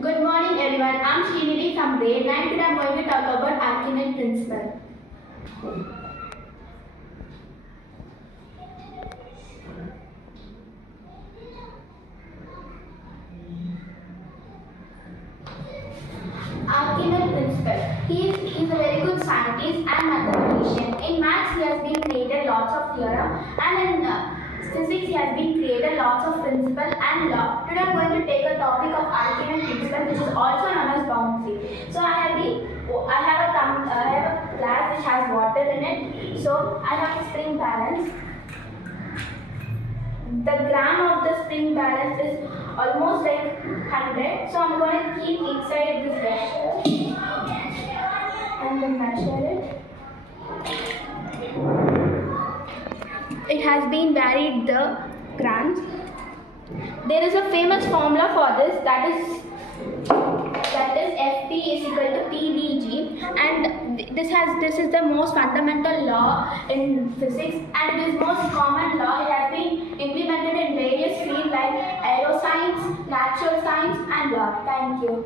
Good morning everyone, I am Shree Nidhi from grade 9. Today I am going to talk about Archimedes Principle. Archimedes Principle. He is a very good scientist and mathematician. In maths he has been created lots of theorem, and in physics he has been created lots of principle and law. Today I am going to take a topic of Archimedes Principle, which is also known as buoyancy. So I have a glass which has water in it. So I have a spring balance. The gram of the spring balance is almost like 100. So I'm going to keep inside this vessel and then measure it. It has been varied the grams. There is a famous formula for this, that is Fp is equal to PVG, and this is the most fundamental law in physics, and it is most common law. It has been implemented in various fields like aeroscience, natural science and law. Thank you.